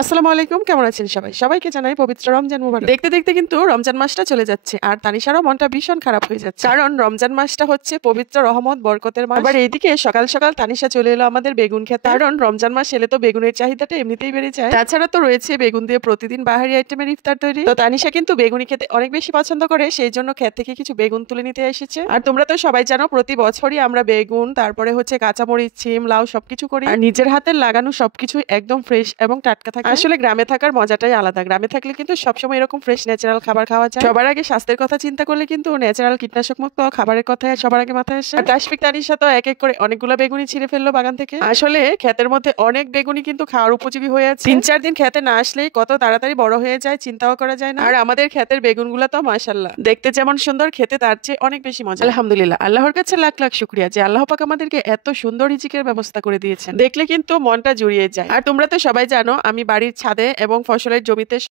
আসসালামু আলাইকুম, কেমন আছেন সবাই? সবাইকে জানাই পবিত্র রমজান মুবারক। দেখতে দেখতে কিন্তু রমজান মাসটা চলে যাচ্ছে, আর তানিশারও মনটা ভীষণ খারাপ হয়ে যাচ্ছে, কারণ রমজান মাসটা হচ্ছে পবিত্র রহমত বরকতের মাস। আবার এইদিকে সকাল সকাল তানিশা চলে এলো আমাদের বেগুন খেতে, কারণ রমজান মাস এলে তো বেগুনের চাহিদাটা এমনিতেই বেড়ে যায়। তাছাড়া তো রয়েছে বেগুন দিয়ে প্রতিদিন বাহারি আইটেমের ইফতার তৈরি। তো তানিশা কিন্তু বেগুনি খেতে অনেক বেশি পছন্দ করে, সেই জন্য ক্ষেত থেকে কিছু বেগুন তুলে নিতে এসেছে। আর তোমরা তো সবাই জানো প্রতি বছরই আমরা বেগুন, তারপরে হচ্ছে কাঁচামরিচ, সিম, লাউ সবকিছু করি, আর নিজের হাতের লাগানো সবকিছু একদম ফ্রেশ এবং টাটকা থাকে। আসলে গ্রামে থাকার মজাটাই আলাদা। গ্রামে থাকলে কিন্তু সবসময় এরকম ফ্রেশ ন্যাচারাল খাবার খাওয়া যায়। সবার আগে স্বাস্থ্যের কথা চিন্তা করলে কিন্তু ন্যাচারাল কীটনাশক মুক্ত খাবারের কথা সবার আগে মাথায় আসে। আর তাশফিক তানিশা তো এক এক করে অনেকগুলো বেগুনি ছিঁড়ে ফেললো বাগান থেকে। আসলে ক্ষেতের মধ্যে অনেক বেগুনি কিন্তু খাওয়ার উপযোগী হয়ে আছে। 3-4 দিন খেতে না আসলেই কত তাড়াতাড়ি বড় হয়ে যায়, চিন্তাও করা যায় না। আর আমাদের ক্ষেতের বেগুনগুলো তো মাশাআল্লাহ, দেখতে যেমন সুন্দর, খেতে তার চেয়ে অনেক বেশি মজা। আলহামদুলিল্লাহ, আল্লাহর কাছে লাখ লাখ শুকরিয়া যে আল্লাহ পাক আমাদেরকে এত সুন্দর রিজিকের ব্যবস্থা করে দিয়েছেন। দেখলে কিন্তু মনটা জুড়িয়ে যায়। আর তোমরা তো সবাই জানো আমি বাড়ির ছাদে এবং ফসলের জমিতে